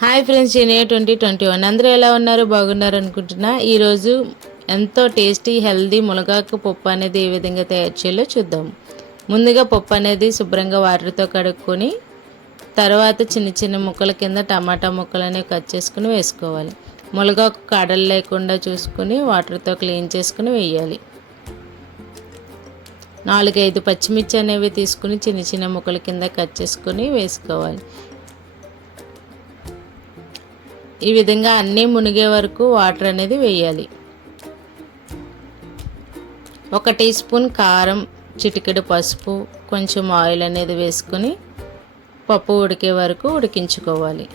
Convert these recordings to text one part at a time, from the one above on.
Hi friends జెనియా twenty twenty one. అందరూ ఎలా ఉన్నారు? బాగున్నారు అనుకుంటున్నా. ఈరోజు ఎంతో టేస్టీ హెల్దీ మునగాకు పప్పు అనేది ఏ విధంగా తయారు చేయాలో చూద్దాం. ముందుగా పప్పు అనేది శుభ్రంగా వాటర్తో కడుక్కొని తర్వాత చిన్న చిన్న ముక్కల కింద టమాటా ముక్కలు అనేవి కట్ చేసుకుని వేసుకోవాలి. మునగాకు కాడలు లేకుండా చూసుకుని వాటర్తో క్లీన్ చేసుకుని వేయాలి. నాలుగైదు పచ్చిమిర్చి అనేవి తీసుకుని చిన్న చిన్న ముక్కల కింద కట్ చేసుకుని వేసుకోవాలి. ఈ విధంగా అన్నీ మునిగే వరకు వాటర్ అనేది వేయాలి. ఒక టీ స్పూన్ కారం చిటికెడు పసుపు కొంచెం ఆయిల్ అనేది వేసుకొని పప్పు ఉడికే వరకు ఉడికించుకోవాలి.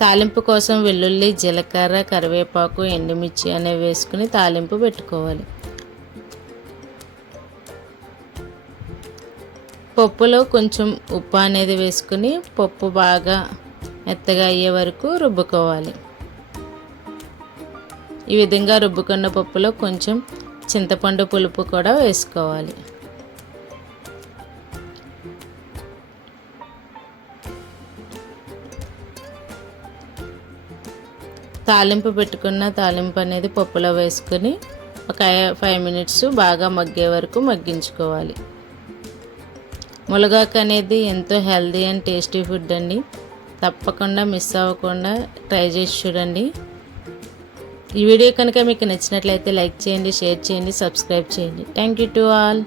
తాలింపు కోసం వెల్లుల్లి జీలకర్ర కరివేపాకు ఎండుమిర్చి అనేవి వేసుకుని తాలింపు పెట్టుకోవాలి. పప్పులో కొంచెం ఉప్పు అనేది వేసుకుని పప్పు బాగా మెత్తగా అయ్యే వరకు రుబ్బుకోవాలి. ఈ విధంగా రుబ్బుకున్న పప్పులో కొంచెం చింతపండు పులుపు కూడా వేసుకోవాలి. తాలింపు పెట్టుకున్న తాలింపు అనేది పప్పులో వేసుకొని ఒక ఫైవ్ మినిట్స్ బాగా మగ్గే వరకు మగ్గించుకోవాలి. ములగాకు అనేది ఎంతో హెల్దీ అండ్ టేస్టీ ఫుడ్ అండి. తప్పకుండా మిస్ అవ్వకుండా ట్రై చేసి చూడండి. ఈ వీడియో కనుక మీకు నచ్చినట్లయితే లైక్ చేయండి షేర్ చేయండి సబ్స్క్రైబ్ చేయండి. Thank you to all.